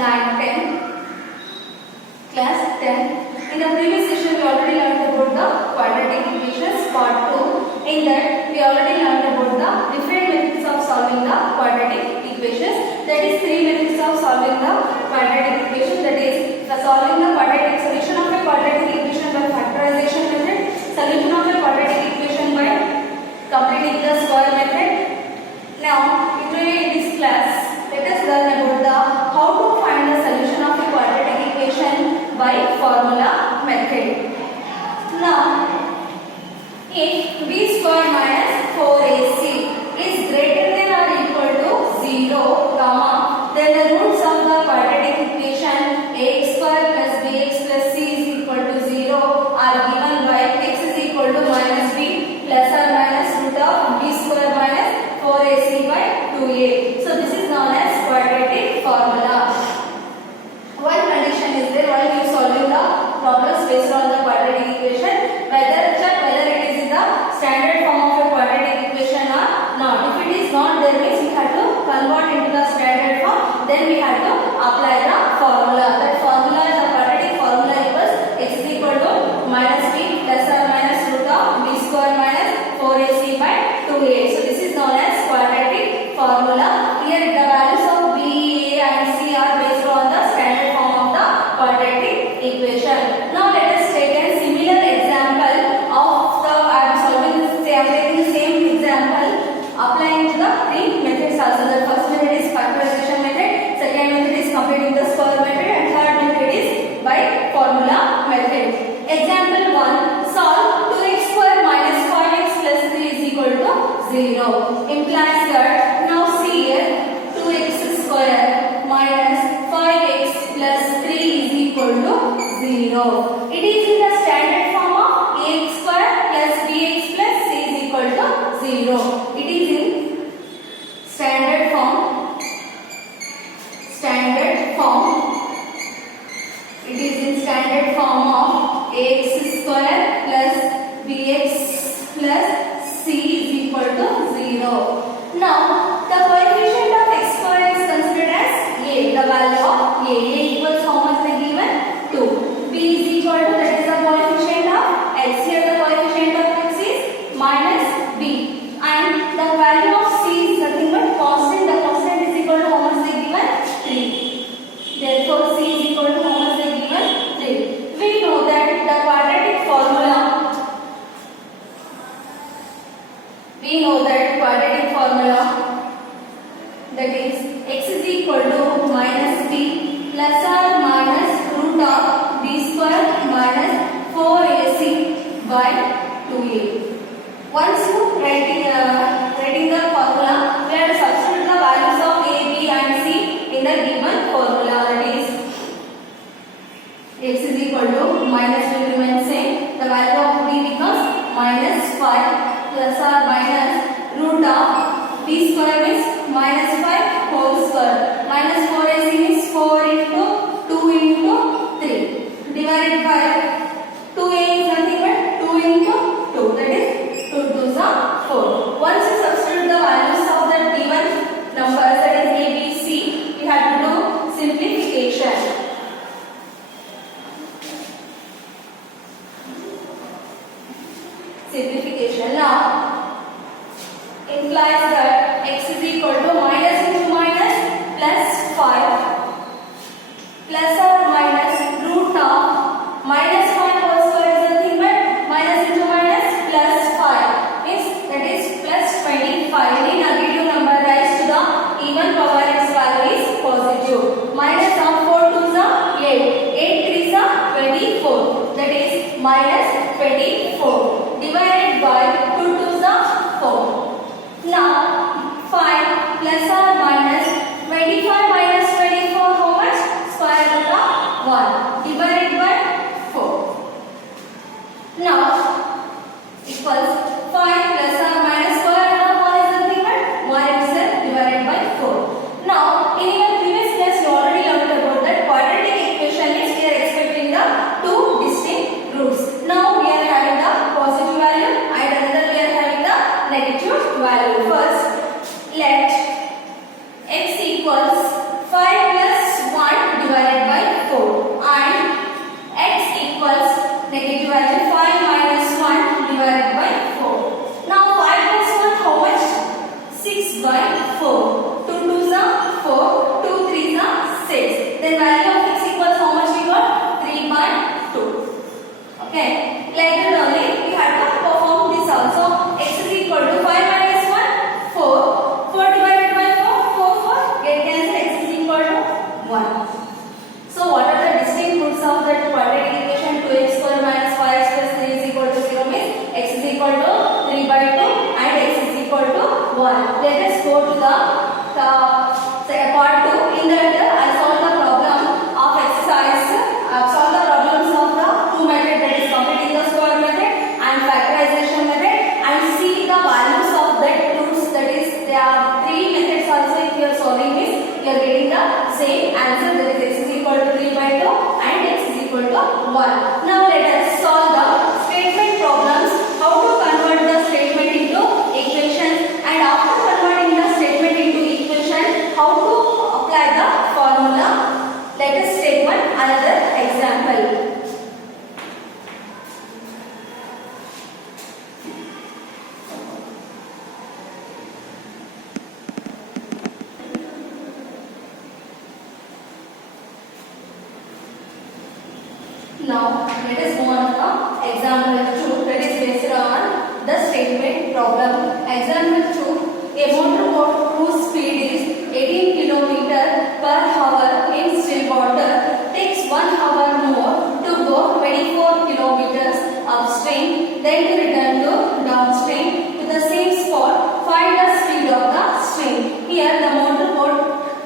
line 10, class 10. In the previous session we already learned about the quadratic equations part 2. In that we already learned about the different methods of solving the quadratic equations. That is three methods of solving the quadratic equation. That is the solving the quadratic solution of a quadratic equation by factorization method, solution of a quadratic equation by completing the square method. Now in this class let us learn about the how to find the solution of a quadratic equation by formula method. Now if b square minus 4ac is greater than or equal to 0, comma, then the roots of the quadratic equation ax square plus bx plus c is equal to 0 are given by x is equal to minus b plus or minus root of b square minus 4ac by 2a. So this is known as quadratic formula. One condition is there while you solving the problems based on the quadratic equation, check whether it is in the standard form of a quadratic equation or not. If it is not, then means we have to convert into the standard form, then we have to apply the formula. That formula is the quadratic formula equals x is equal to minus b plus or minus root of b square minus 4ac by 2a. So this is known as quadratic formula. Here the values of b, a and c are based on the standard form of the quadratic equation. Now let us take a similar example of the I am taking the same example applying to the three methods also. The first method is factorization method, second method is completing the square method, and third method is by formula method. Example 1, solve 2x square minus 5x plus 3 is equal to 0. Implies that now see here 2x square minus 5x plus 3 is equal to 0. It is in the standard form of ax square plus bx plus c is equal to 0. It is in standard form. It is in standard form of ax square plus bx plus c is equal to 0. Now the coefficient of x square is considered as a. The value of a equals how much they given? 2. B is equal to, that is the coefficient of x. Here the coefficient of x is minus b, and the value of c is nothing but constant. The constant is equal to how much they given? 3. Therefore c is equal to how much they given? 3. We know that the quadratic formula. That is x is equal to minus b plus or minus root of b square minus 4ac by 2a. Once you writing the formula, we have to substitute the values of a, b and c in the given formula. That is x is equal to minus will remain same. The value of b becomes minus 5 plus or minus root of b square means minus 5 whole square minus 4ac means 4 into 2 into 3 divided by 2a is nothing but 2 into 2, that is 2 2s are 4. Once you substitute the values of the given numbers, that is a, b, c, we have to do simplification. Now implies that x is equal to minus into minus plus 5 plus or minus root of minus 5 whole square is nothing but minus into minus plus 5 means that is plus 25. Any negative number rise to the even power its value is positive. Minus of 4 2s are 8, 8 3s are 24, that is minus 24 divided by 2 2s are 4. Now 5 plus or minus 25 minus 24 how much? Square root of 1 divided by 4. Now equals 5 plus or minus square root of 1 is nothing but 1 itself divided by 4. Now in your previous class you already learned about that quadratic equation is we are expecting the two distinct roots. Now we are having the positive value and another we are having the negative value. First let x equals 5 plus 1 the same answer, that is x is equal to 3 by 2 and x is equal to 1. Now let us solve the statement problems, how to convert the statement into equation, and after converting the statement into equation, how to apply the formula. Let us take another example. Now let us move on to example 2, that is based on the statement problem. Example 2, a motorboat whose speed is 18 km per hour in still water takes 1 hour more to go 24 km upstream, then to return to downstream to the same spot. Find the speed of the stream. Here the motorboat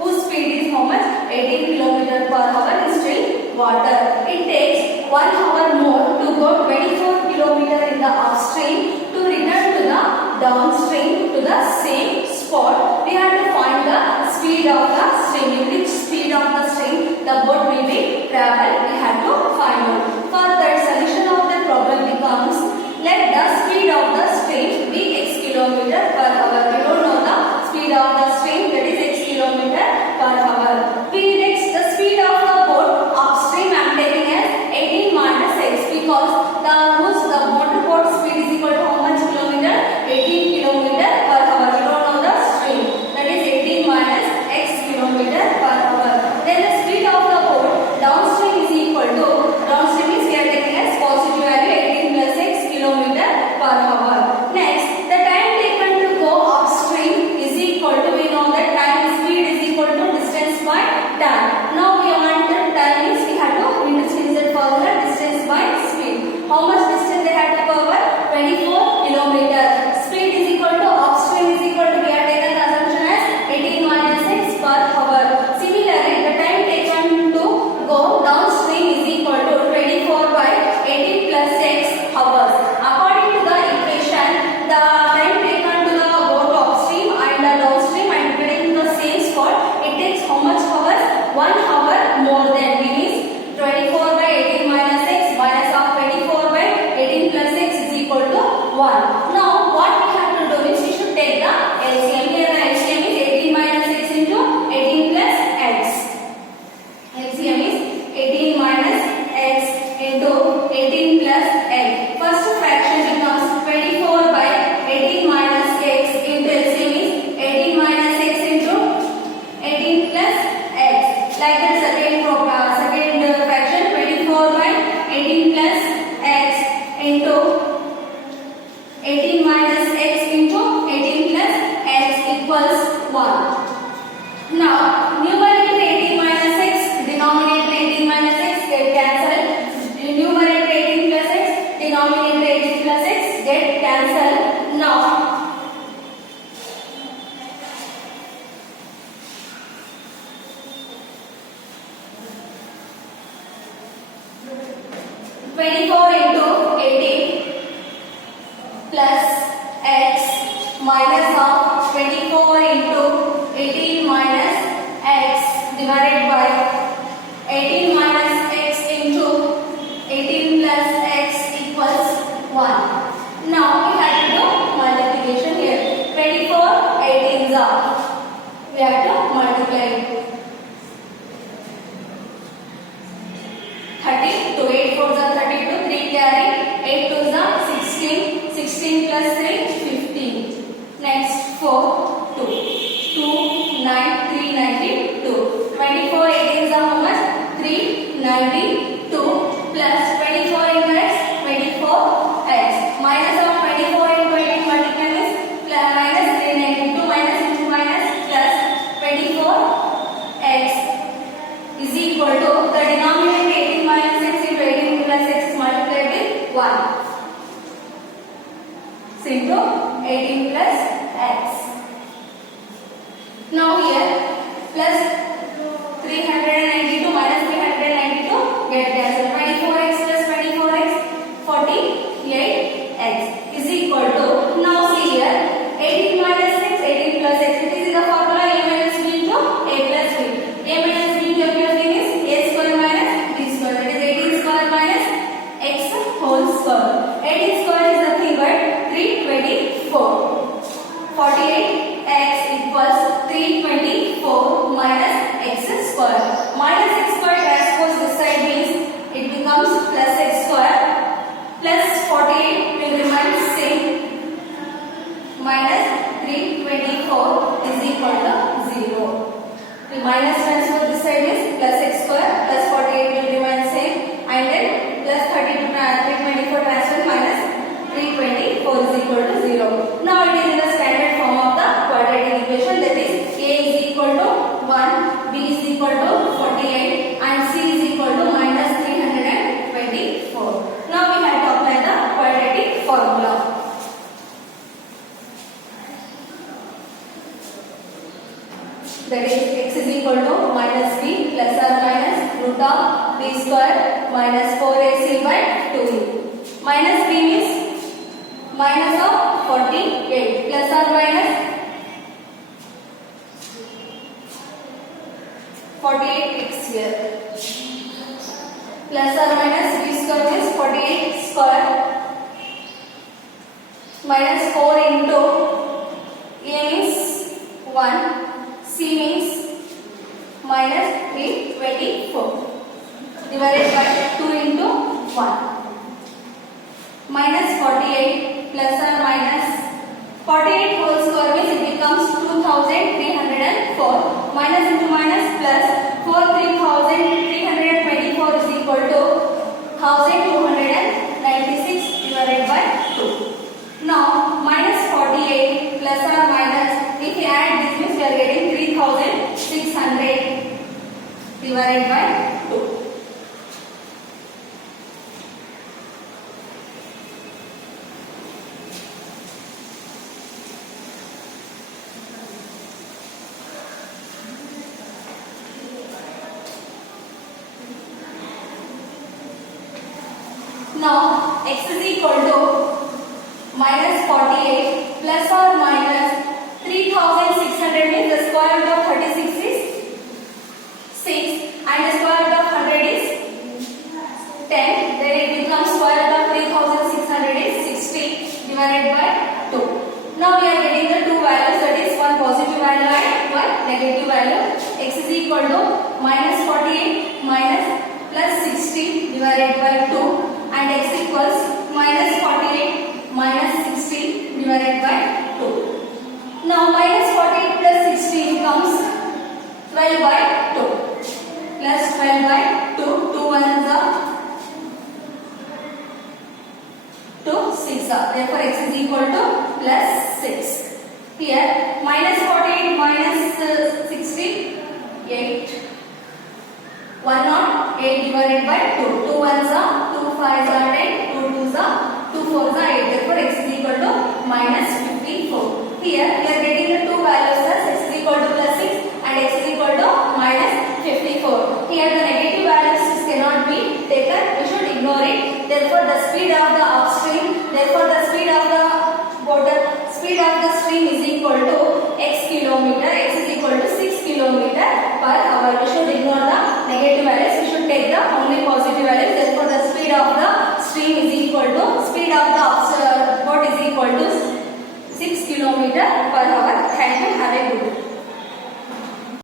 whose speed is how much? 18 km per hour in still water. It takes 1 hour more to go 24 km in the upstream to return to the downstream to the same spot. We have to find the speed of the stream. In which speed of the stream the boat will be travel, we have to find out. For that, solution of the problem becomes, let the speed of the stream be x km per hour. We don't know the speed of the stream, that is x km per hour. We next the speed of the boat upstream I am taking as 18 minus x, because the motorboat speed is equal to how much kilometer? 18 km per hour. We don't know the stream, that is 18 minus x km per hour. Then the speed of the boat downstream is equal to, downstream is we are taking as positive value 18 plus x km per hour. Next, the time taken to go upstream is equal to, we know that time speed is equal to distance by time. Now we want the time is, we have to interchange that formula, distance by speed. How much distance they had to cover? 24 km. Speed is equal to, upstream is equal to, we are taken the assumption as 18 minus x per hour. Similarly, the time taken to go downstream is equal to 24 by 18 plus x hours. According to the equation, the time taken to go to upstream and the downstream and getting the same spot, it takes how much hours? 1 hour more than, means 24 by 18 minus x minus of 24 by 18 plus x is equal to 1. Now what we have to do is we should take the LCM. Here the LCM is 18 minus x into 18 plus x. LCM is 18 minus x into 18 plus x. First fraction becomes 24 by 18 minus x into LCM is 18 minus x into 18 plus x. Like that, second fraction 24 by 18 plus x into 18 minus x into 18 plus x equals 1. Now numerator 18 minus x, denominator 18 minus x get cancelled. Numerator 18 plus x, denominator 18 plus x get cancelled. Now 24 into 18 plus x minus of 24 into 18 minus x divided by 18 minus x into 18 plus x equals 1. Now we have to do multiplication here. 24 18s are, we have to multiply 30 to 8 4s are 32, 3 carry, 8 2s are 16, 16 plus 3 15. Next 4 2, 2 9 3 92. 24 18s are how much? 3 92 plus 24 into x 24x minus of 24 into 18 multiply is minus 392 minus into minus plus 24x is equal to, the denominator 18 minus x into 18 plus x is multiplied with 1. So into 18 plus x. Now here plus 392 minus 392 get cancelled. 24x plus 24x 48x is equal to, now see here 18 minus x 18 plus x, it is the formula a minus b into a plus b. minus transfer this side is plus x square plus 48 will remain same, and then plus 32 324 transfer minus 324 is equal to 0. Now it is in the standard form of the quadratic equation, that is a is equal to 1, b is equal to 48 and c is equal to minus 324. Now we have to apply the quadratic formula. That is x is equal to minus b plus or minus root of b square minus 4ac by 2e. Minus b means minus of 48 plus or minus 48x here. Plus or minus b square means 48 square minus 4 into a means 1, c means minus 324 divided by 2 into 1. Minus 48 plus or minus 48 whole square means it becomes 2304. Minus into minus plus 3324 is equal to 1296 divided by 2. Now minus 48 plus or minus, if we add this means we are getting 3600 divided by 2. Now x is equal to minus 48 plus or minus 3600 means the square root of 36 is 6 and the square root of 100 is 10. Then it becomes square root of 3600 is 60 divided by 2. Now we are getting the two values, that is one positive value and one negative value. X is equal to minus 48 minus plus 60 divided by 2. And x equals minus 48 minus 60 divided by 2. Now minus 48 plus 60 becomes 12 by 2 plus 12 by 2. 2 ones are 2 6 are. Therefore x is equal to plus 6. Here minus 48 minus 60 8. 1 not 8 divided by 2. 2 ones are 2 5s are 10, 2 2s are 2 4s are 8. Therefore x is equal to minus 54. Here we are getting the two values as x is equal to plus 6 and x is equal to minus 54. Here the negative values cannot be taken, we should ignore it. Therefore the speed of the upstream, therefore the speed of the stream is equal to x kilometer. X is equal to 6 kilometer per hour. We should ignore the negative values, we should take the only positive values. Therefore the speed of the stream is equal to speed of the boat is equal to 6 kilometer per hour. Thank you. Have a good day.